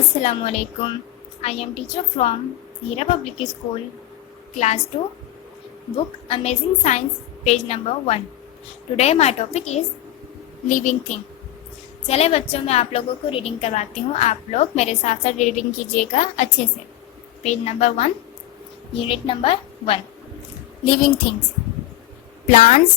Assalamualaikum. I am teacher from Hira Public School, Class 2, book Amazing Science, page number 1. Today my topic is living thing. चले बच्चों, मैं आप लोगों को reading करवाती हूँ. आप लोग मेरे साथ साथ रीडिंग कीजिएगा अच्छे से. Page number 1, unit number 1. Living things. Plants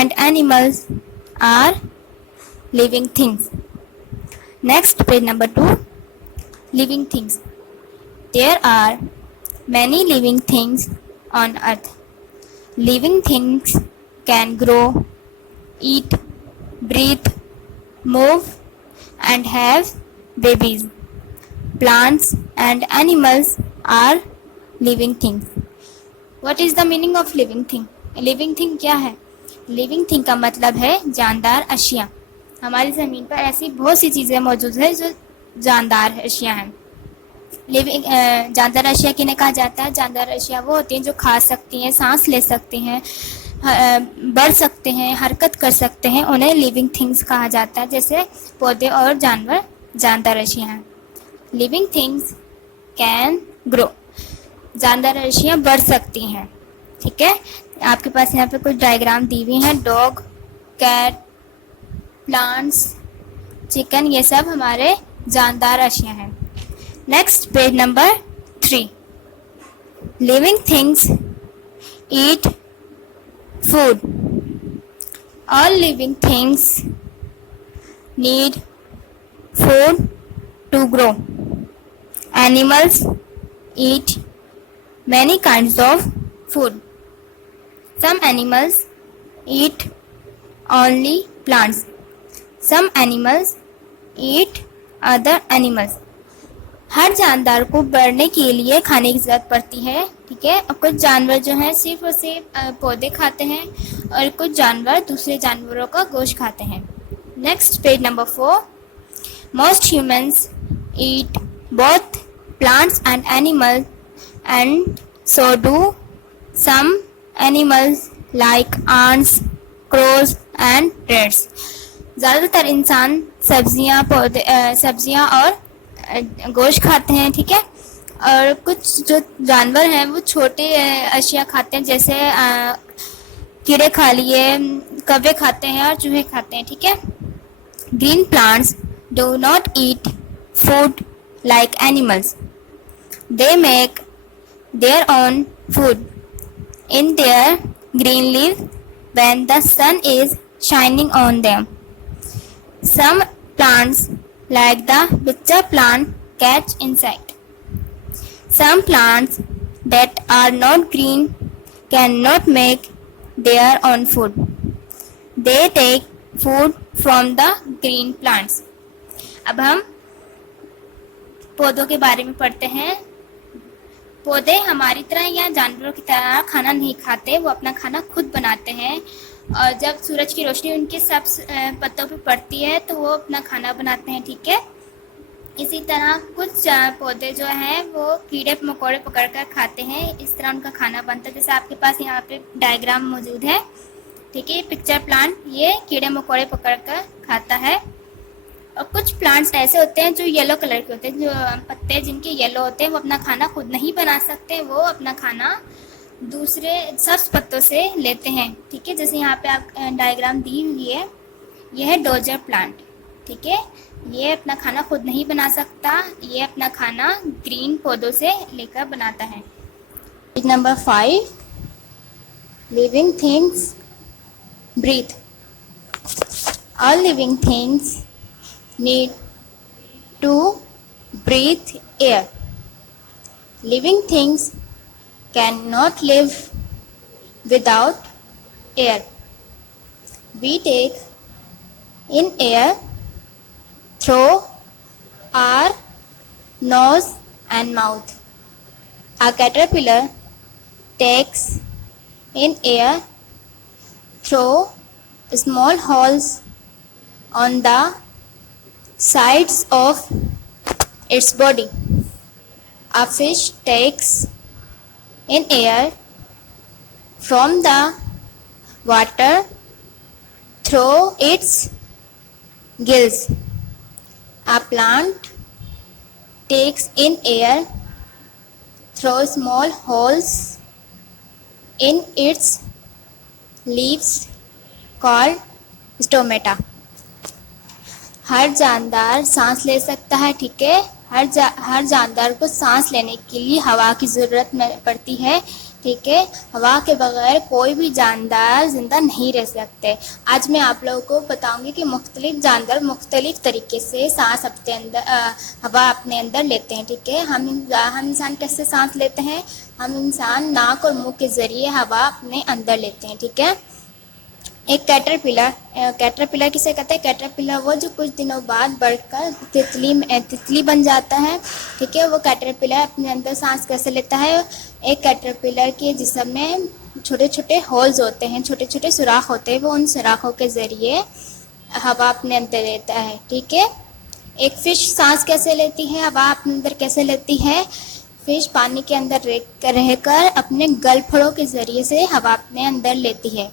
and animals are living things. Next, page number 2. Living things. There are many living things on earth. Living things can grow, eat, breathe, move, and have babies. Plants and animals are living things. What is the meaning of living thing? Living thing क्या है? Living thing का मतलब है जानदार अशिया. हमारी ज़मीन पर ऐसी बहुत सी चीज़ें मौजूद है जो जानदार अशिया हैं. लिविंग जानदार अशिया किन्हें कहा जाता है? जानदार अशिया वो होती हैं जो खा सकती हैं, सांस ले सकती हैं, बढ़ सकते हैं, हरकत कर सकते हैं. उन्हें लिविंग थिंग्स कहा जाता है. जैसे पौधे और जानवर जानदार अशिया हैं. Living things can grow. जानदार अशिया बढ़ सकती हैं. ठीक है, आपके पास यहाँ पे कुछ डायग्राम दी हुई हैं. डॉग, कैट, प्लांट्स, चिकन, ये सब हमारे जानदार अशिया हैं. Next, page number 3. Living things eat food. All living things need food to grow. Animals eat many kinds of food. Some animals eat only plants. Some animals eat other animals. हर जानदार को बढ़ने के लिए खाने की ज़रूरत पड़ती है. ठीक है, और कुछ जानवर जो हैं सिर्फ और सिर्फ पौधे खाते हैं और कुछ जानवर दूसरे जानवरों का गोश्त खाते हैं. Next, page number 4. Most humans eat both plants and animals and so do some animals like ants, crows and rats. ज़्यादातर इंसान सब्जियां और गोश्त खाते हैं. ठीक है, और कुछ जो जानवर हैं वो छोटे अशिया खाते हैं. जैसे कीड़े खा लिए, कौवे खाते हैं और चूहे खाते हैं. ठीक है. Green plants do not eat food like animals. They make their own food in their green leaves when the sun is shining on them. Some plants like the bitter plant catch insect. Some plants that are not green cannot make their own food. They take food from the green plants. अब हम पौधों के बारे में पढ़ते हैं. पौधे हमारी तरह या जानवरों की तरह खाना नहीं खाते. वो अपना खाना खुद बनाते हैं और जब सूरज की रोशनी उनके सब पत्तों पे पड़ती है तो वो अपना खाना बनाते हैं. ठीक है, इसी तरह कुछ पौधे जो हैं वो कीड़े मकोड़े पकड़ कर खाते हैं. इस तरह उनका खाना बनता है. जैसे आपके पास यहाँ पे डायग्राम मौजूद है. ठीक है, पिक्चर प्लांट ये कीड़े मकोड़े पकड़ कर खाता है. और कुछ प्लांट्स ऐसे होते हैं जो येलो कलर के होते हैं. जो पत्ते जिनके येलो होते हैं वो अपना खाना खुद नहीं बना सकते. वो अपना खाना दूसरे सब्ज पत्तों से लेते हैं. ठीक है, जैसे यहाँ पे आप डायग्राम दी हुई है, यह है डोजर प्लांट. ठीक है, ये अपना खाना खुद नहीं बना सकता. ये अपना खाना ग्रीन पौधों से लेकर बनाता है. Page number 5. Living things breathe. All living things need to breathe air. Living things cannot live without air. We take in air through our nose and mouth. A caterpillar takes in air through small holes on the sides of its body. A fish takes in air from the water through its gills. A plant cakes in air through small holes in its leaves called stomata. हर जानदार सांस ले सकता है, ठीक है। हर जानदार को सांस लेने के लिए हवा की ज़रूरत पड़ती है, ठीक है। हवा के बगैर कोई भी जानदार ज़िंदा नहीं रह सकते। आज मैं आप लोगों को बताऊंगी कि मुख्तलिफ जानदार मुख्तलिफ तरीके से सांस अपने अंदर हवा अपने अंदर लेते हैं, ठीक है। हम इंसान कैसे सांस लेते हैं? हम इंसान नाक और मुंह के ज़रिए हवा अपने अंदर लेते हैं, ठीक है। एक कैटरपिलर किसे कहते हैं? कैटरपिलर वो जो कुछ दिनों बाद बढ़कर तितली बन जाता है, ठीक है। वो कैटरपिलर अपने अंदर सांस कैसे लेता है? एक कैटरपिलर के जिस्म में छोटे छोटे होल्स होते हैं, छोटे छोटे सुराख होते हैं, वो उन सुराखों के ज़रिए हवा अपने अंदर लेता है, ठीक है। एक फ़िश सांस कैसे लेती है, हवा अपने अंदर कैसे लेती है? फ़िश पानी के अंदर रहकर अपने गलफड़ों के ज़रिए से हवा अपने अंदर लेती है।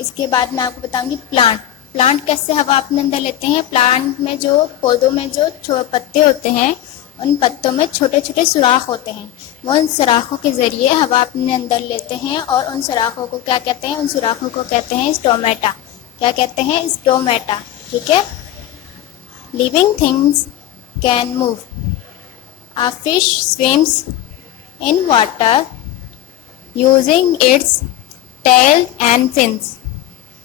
इसके बाद मैं आपको बताऊंगी प्लांट कैसे हवा अपने अंदर लेते हैं। प्लांट में जो पौधों में जो पत्ते होते हैं, उन पत्तों में छोटे छोटे सुराख होते हैं, वो उन सुराखों के ज़रिए हवा अपने अंदर लेते हैं। और उन सुराखों को क्या कहते हैं? उन सुराखों को कहते हैं स्टोमेटा। क्या कहते हैं? स्टोमेटा, ठीक है। Living things can move. A fish swims in water using its tail and fins.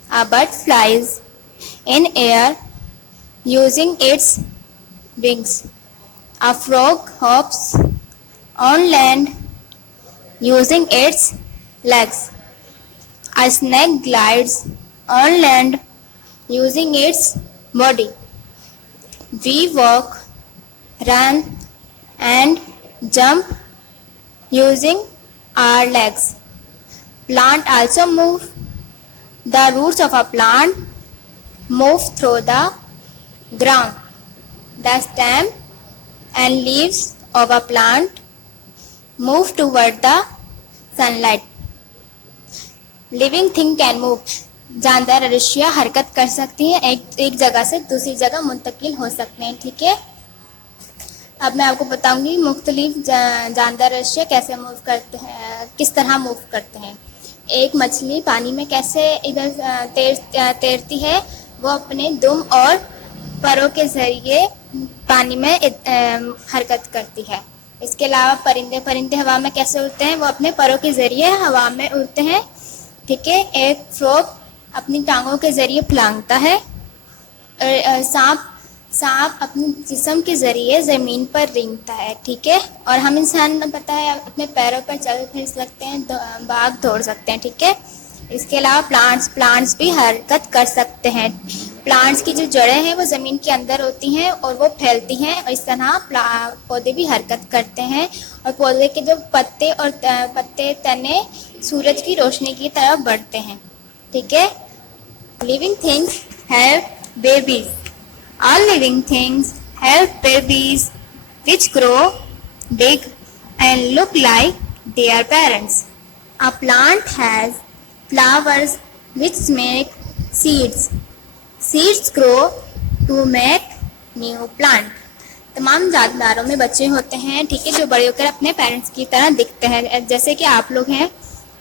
A bird flies in air using its wings. A frog hops on land using its legs. A snake glides on land using its body. We walk, run and jump using our legs. Plant also move. The roots of a plant move through the ground. The stem and leaves of a plant move toward the sunlight. Living thing can move. जानदार अरशिया हरकत कर सकती हैं, एक जगह से दूसरी जगह मुंतकिल हो सकते हैं, ठीक है। अब मैं आपको बताऊंगी मुख्तलिफ जानदार अरशिया कैसे मूव करते हैं, किस तरह मूव करते हैं। एक मछली पानी में कैसे इधर तैरती है? वो अपने दुम और परों के ज़रिए पानी में हरकत करती है। इसके अलावा परिंदे हवा में कैसे उड़ते हैं? वो अपने परों के ज़रिए हवा में उड़ते हैं, ठीक है। एक फ्रॉग अपनी टांगों के ज़रिए फलांगता है। सांप अपने जिस्म के ज़रिए ज़मीन पर रेंगता है, ठीक है। और हम इंसान पता है अपने पैरों पर चल फिर सकते हैं, भाग दौड़ सकते हैं, ठीक है। इसके अलावा प्लांट्स भी हरकत कर सकते हैं। प्लांट्स की जो जड़ें हैं वो ज़मीन के अंदर होती हैं और वो फैलती हैं, और इस तरह पौधे भी हरकत करते हैं। और पौधे के जो पत्ते तने सूरज की रोशनी की तरफ बढ़ते हैं, ठीक है। Living things have babies. All living things have babies which grow big and look like their parents. A plant has flowers which make seeds. Seeds grow to make new plant. तमाम जानदारों में बच्चे होते हैं, ठीक है, जो बड़े होकर अपने पेरेंट्स की तरह दिखते हैं, जैसे कि आप लोग हैं,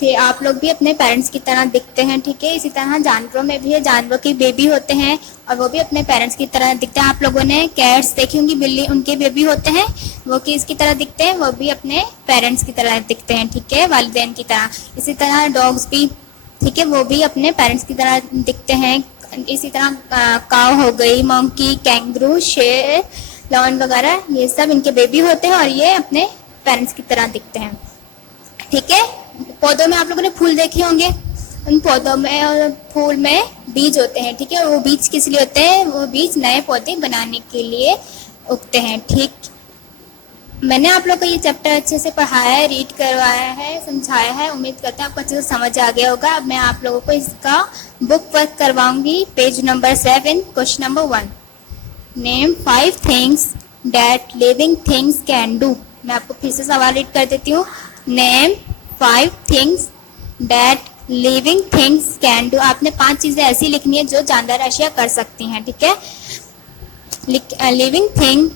फिर आप लोग भी अपने पेरेंट्स की तरह दिखते हैं, ठीक है। इसी तरह जानवरों में भी है, जानवरों के बेबी होते हैं और वो भी अपने पेरेंट्स की तरह दिखते हैं। आप लोगों ने कैट्स देखी होंगी, बिल्ली, उनके बेबी होते हैं, वो किसकी तरह दिखते हैं? वो भी अपने पेरेंट्स की तरह दिखते हैं, ठीक है, वालिदैन की तरह। इसी तरह डॉग्स भी, ठीक है, वो भी अपने पेरेंट्स की तरह दिखते हैं। इसी तरह काऊ हो गई, मंकी, कैंगरू, शेर, लॉन वगैरह, ये सब इनके बेबी होते हैं और ये अपने पेरेंट्स की तरह दिखते हैं, ठीक है। पौधों में आप लोगों ने फूल देखे होंगे, उन पौधों में और फूल में बीज होते हैं, ठीक है। और वो बीज किस लिए होते हैं? वो बीज नए पौधे बनाने के लिए उगते हैं, ठीक। मैंने आप लोग को ये चैप्टर अच्छे से पढ़ाया है, रीड करवाया है, समझाया है। उम्मीद करते हैं आपको अच्छे से समझ आ गया होगा। अब मैं आप लोगों को इसका बुक वर्क करवाऊंगी। Page number 7, question number 1, name 5 things that living things can do. मैं आपको फिर से सवाल रीड कर देती हूँ। Name 5 things that living things can do. आपने 5 चीज़ें ऐसी लिखनी है जो जानदार अशिया कर सकती हैं, ठीक है। Living thing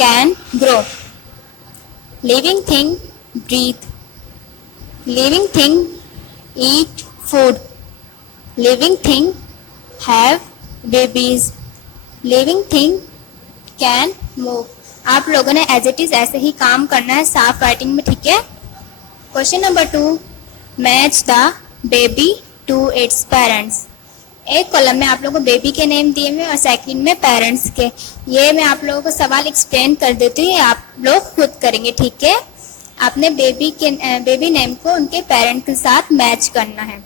can grow. Living thing breathe. Living thing eat food. Living thing have babies. Living thing can move. आप लोगों ने एज इट इज ऐसे ही काम करना है साफ राइटिंग में, ठीक है। Question number 2, match the baby to its parents. एक कॉलम में आप लोगों को बेबी के नेम दिए हुए और सेकंड में पेरेंट्स के। ये मैं आप लोगों को सवाल एक्सप्लेन कर देती हूँ, आप लोग खुद करेंगे, ठीक है। आपने बेबी नेम को उनके पेरेंट के साथ मैच करना है।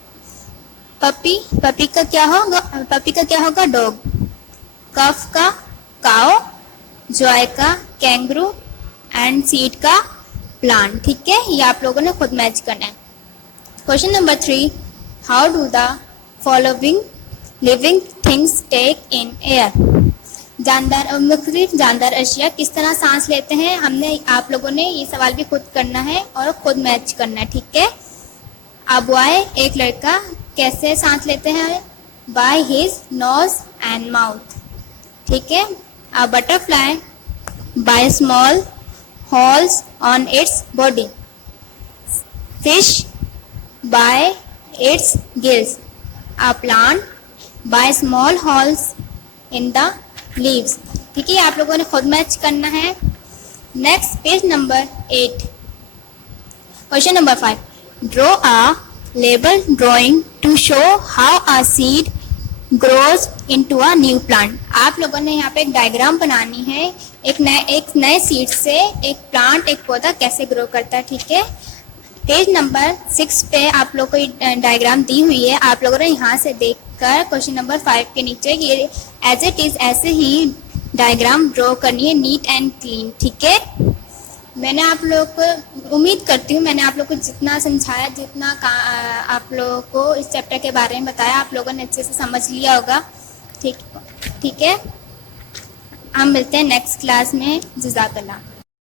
पपी का क्या होगा डॉग, कफ का काओ, जॉय का कैंगरू एंड सीड का प्लांट, ठीक है। ये आप लोगों ने खुद मैच करना है। Question number 3, how do the following living things take in air. जानदार और मुख्तलिफ जानदार अशिया किस तरह सांस लेते हैं, आप लोगों ने ये सवाल भी खुद करना है और खुद मैच करना है, ठीक है। अ बॉय एक लड़का कैसे सांस लेते हैं, by his nose and mouth, ठीक है। A butterfly by small holes on its body, fish by its gills, a plant by small holes in the leaves, ठीक है। आप लोगों ने खुद मैच करना है। Next page number 8, question number 5, draw a label drawing to show how a seed grows into a new plant. आप लोगों ने यहाँ पे एक डायग्राम बनानी है, एक नए सीड से एक प्लांट, एक पौधा कैसे ग्रो करता है, ठीक है। पेज नंबर 6 पे आप लोग को डायग्राम दी हुई है, आप लोगों ने यहाँ से देखकर क्वेश्चन नंबर 5 के नीचे ये एज इट इज ऐसे ही डायग्राम ड्रॉ करनी है, नीट एंड क्लीन, ठीक है। मैंने आप लोग को उम्मीद करती हूँ मैंने आप लोग को जितना समझाया, जितना आप लोगों को इस चैप्टर के बारे में बताया, आप लोगों ने अच्छे से समझ लिया होगा, ठीक है। हम मिलते हैं नेक्स्ट क्लास में। जज़ाकल्लाह।